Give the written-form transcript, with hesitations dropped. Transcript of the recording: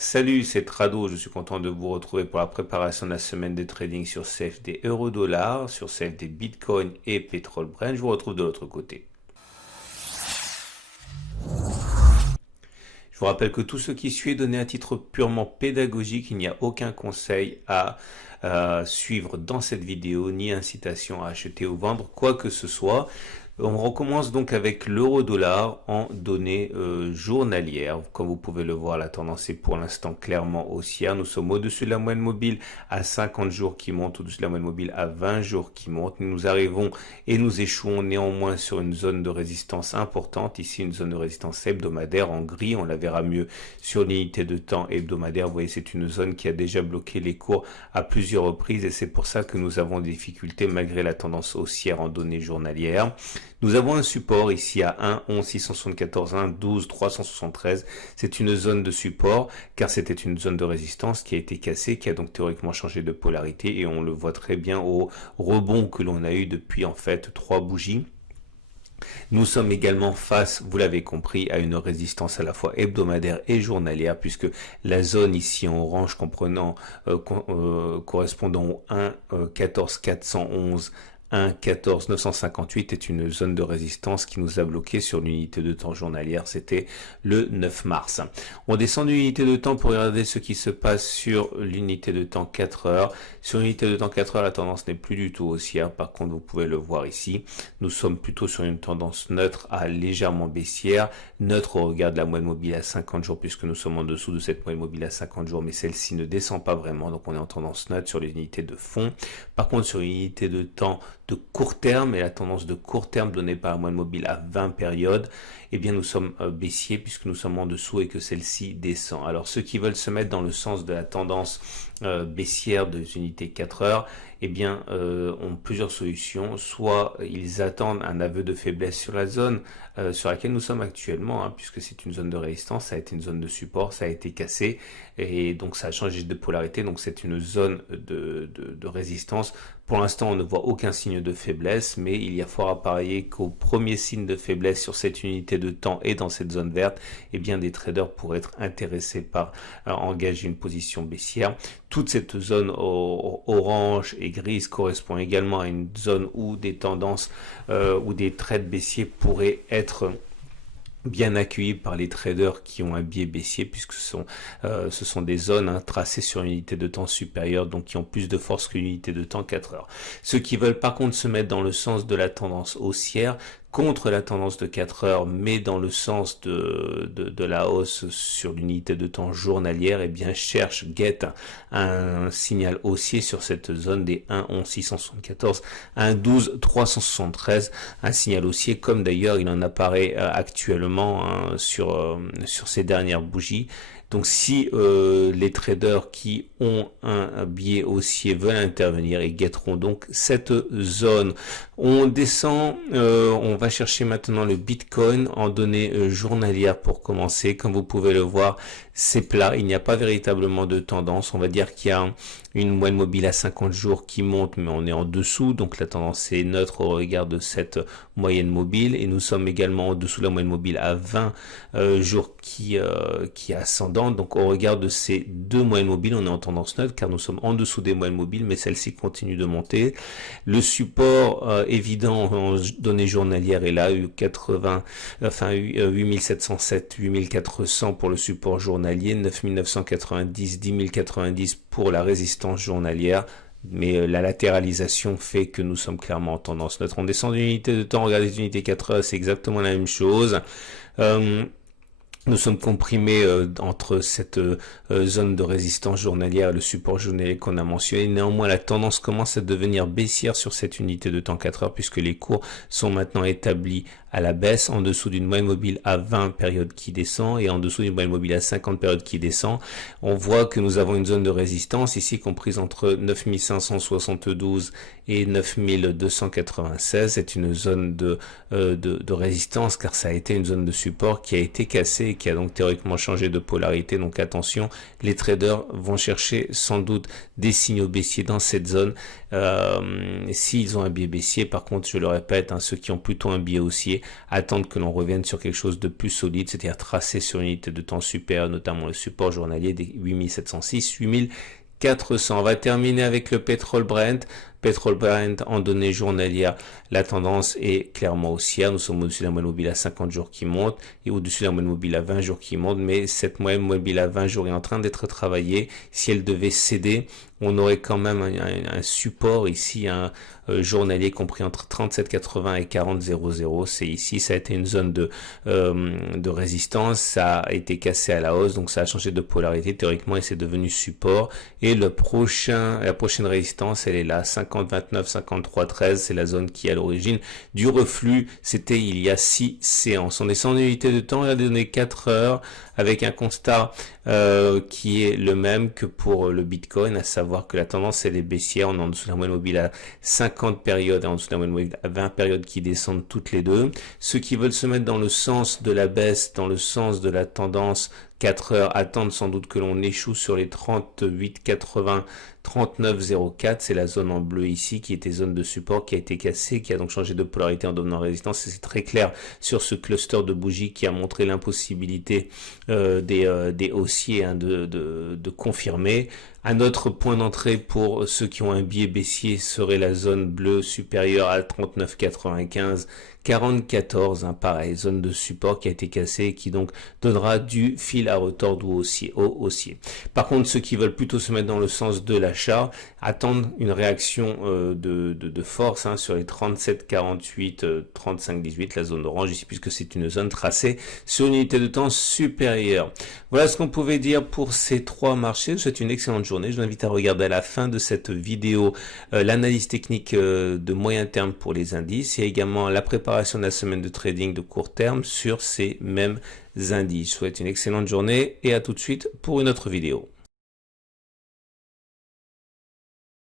Salut, c'est Trado. Je suis content de vous retrouver pour la préparation de la semaine de trading sur CFD euro-dollar, sur CFD Bitcoin et pétrole Brent. Je vous retrouve de l'autre côté. Je vous rappelle que tout ce qui suit est donné à titre purement pédagogique. Il n'y a aucun conseil à suivre dans cette vidéo, ni incitation à acheter ou vendre quoi que ce soit. On recommence donc avec l'euro-dollar en données journalières. Comme vous pouvez le voir, la tendance est pour l'instant clairement haussière. Nous sommes au-dessus de la moyenne mobile à 50 jours qui monte, au-dessus de la moyenne mobile à 20 jours qui monte. Nous arrivons et nous échouons néanmoins sur une zone de résistance importante. Ici, une zone de résistance hebdomadaire en gris. On la verra mieux sur l'unité de temps hebdomadaire. Vous voyez, c'est une zone qui a déjà bloqué les cours à plusieurs reprises et c'est pour ça que nous avons des difficultés malgré la tendance haussière en données journalières. Nous avons un support ici à 1,11,674, 1,12,373. C'est une zone de support car c'était une zone de résistance qui a été cassée, qui a donc théoriquement changé de polarité et on le voit très bien au rebond que l'on a eu depuis en fait 3 bougies. Nous sommes également face, vous l'avez compris, à une résistance à la fois hebdomadaire et journalière puisque la zone ici en orange correspondant au 1,14,411 1,14 958 est une zone de résistance qui nous a bloqué sur l'unité de temps journalière, c'était le 9 mars. On descend d'une unité de temps pour regarder ce qui se passe sur l'unité de temps 4 heures. Sur l'unité de temps 4 heures, la tendance n'est plus du tout haussière, par contre vous pouvez le voir ici. Nous sommes plutôt sur une tendance neutre à légèrement baissière, neutre au regard de la moyenne mobile à 50 jours puisque nous sommes en dessous de cette moyenne mobile à 50 jours, mais celle-ci ne descend pas vraiment, donc on est en tendance neutre sur les unités de fond. Par contre sur l'unité de temps de court terme et la tendance de court terme donnée par la moyenne mobile à 20 périodes, eh bien nous sommes baissiers puisque nous sommes en dessous et que celle-ci descend. Alors ceux qui veulent se mettre dans le sens de la tendance baissière des unités 4 heures, eh bien ont plusieurs solutions. Soit ils attendent un aveu de faiblesse sur la zone sur laquelle nous sommes actuellement, puisque c'est une zone de résistance, ça a été une zone de support, ça a été cassé et donc ça a changé de polarité, donc c'est une zone de résistance. Pour l'instant, on ne voit aucun signe de faiblesse, mais il y a fort à parier qu'au premier signe de faiblesse sur cette unité de temps et dans cette zone verte, eh bien des traders pourraient être intéressés par engager une position baissière. Toute cette zone orange et grise correspond également à une zone où des tendances ou des trades baissiers pourraient être bien accueillis par les traders qui ont un biais baissier puisque ce sont des zones tracées sur une unité de temps supérieure, donc qui ont plus de force qu'une unité de temps 4 heures. Ceux qui veulent par contre se mettre dans le sens de la tendance haussière contre la tendance de 4 heures, mais dans le sens de la hausse sur l'unité de temps journalière, eh bien guette un signal haussier sur cette zone des 1,11,674, 1,12,373, un signal haussier comme d'ailleurs il en apparaît actuellement sur ces dernières bougies. Donc si les traders qui ont un biais haussier veulent intervenir, ils guetteront donc cette zone. On descend, on va chercher maintenant le Bitcoin en données journalières pour commencer. Comme vous pouvez le voir, c'est plat, il n'y a pas véritablement de tendance. On va dire qu'il y a une moyenne mobile à 50 jours qui monte, mais on est en dessous, donc la tendance est neutre au regard de cette moyenne mobile. Et nous sommes également en dessous de la moyenne mobile à 20 jours qui est ascendante. Donc au regard de ces deux moyennes mobiles, on est en tendance neutre car nous sommes en dessous des moyennes mobiles, mais celle-ci continue de monter. Le support évident en données journalières est là, 8707, 8400 pour le support journalier, 9990, 10090 pour la résistance journalière. Mais la latéralisation fait que nous sommes clairement en tendance neutre. On descend d'une unité de temps, regardez les unités 4 heures, c'est exactement la même chose. Nous sommes comprimés entre cette zone de résistance journalière et le support journalier qu'on a mentionné. Néanmoins, la tendance commence à devenir baissière sur cette unité de temps 4 heures puisque les cours sont maintenant établis à la baisse, en dessous d'une moyenne mobile à 20 périodes qui descend et en dessous d'une moyenne mobile à 50 périodes qui descend. On voit que nous avons une zone de résistance ici comprise entre 9572 et 9296. C'est une zone de résistance car ça a été une zone de support qui a été cassée et qui a donc théoriquement changé de polarité. Donc attention, les traders vont chercher sans doute des signaux baissiers dans cette zone. S'ils ont un biais baissier, par contre, je le répète, ceux qui ont plutôt un biais haussier baissier, attendre que l'on revienne sur quelque chose de plus solide, c'est-à-dire tracé sur une unité de temps supérieure, notamment le support journalier des 8706, 8400. On va terminer avec le pétrole Brent. Pétrole Brent en données journalières, la tendance est clairement haussière. Nous sommes au-dessus d'un moyenne mobile à 50 jours qui monte et au-dessus d'un moyenne mobile à 20 jours qui monte. Mais cette moyenne mobile à 20 jours est en train d'être travaillée. Si elle devait céder, on aurait quand même un support ici, un journalier compris entre 37,80 et 40,00. C'est ici, ça a été une zone de résistance. Ça a été cassé à la hausse, donc ça a changé de polarité théoriquement et c'est devenu support. Et la prochaine résistance, elle est là, 50,29, 53,13, c'est la zone qui est à l'origine du reflux. C'était il y a 6 séances. On descend en unité de temps, il a donné 4 heures avec un constat qui est le même que pour le Bitcoin, à savoir que la tendance elle est baissière. On est en dessous d'un moyenne mobile à 50 périodes et en dessous d'un moyenne mobile à 20 périodes qui descendent toutes les deux. Ceux qui veulent se mettre dans le sens de la baisse, dans le sens de la tendance 4 heures, attendent sans doute que l'on échoue sur les 38,80, 39,04, c'est la zone en bleu ici qui était zone de support, qui a été cassée, qui a donc changé de polarité en devenant résistance. Et c'est très clair sur ce cluster de bougies qui a montré l'impossibilité des haussiers de confirmer. Un autre point d'entrée pour ceux qui ont un biais baissier serait la zone bleue supérieure à 39,95, 40,14, pareil, zone de support qui a été cassée et qui donc donnera du fil à retordre au haussier. Par contre, ceux qui veulent plutôt se mettre dans le sens de l'achat attendent une réaction de force sur les 37,48, 35,18, la zone orange ici, puisque c'est une zone tracée sur une unité de temps supérieure. Voilà ce qu'on pouvait dire pour ces trois marchés. Je vous souhaite une excellente journée. Je vous invite à regarder à la fin de cette vidéo l'analyse technique de moyen terme pour les indices et également la préparation de la semaine de trading de court terme sur ces mêmes indices. Je vous souhaite une excellente journée et à tout de suite pour une autre vidéo.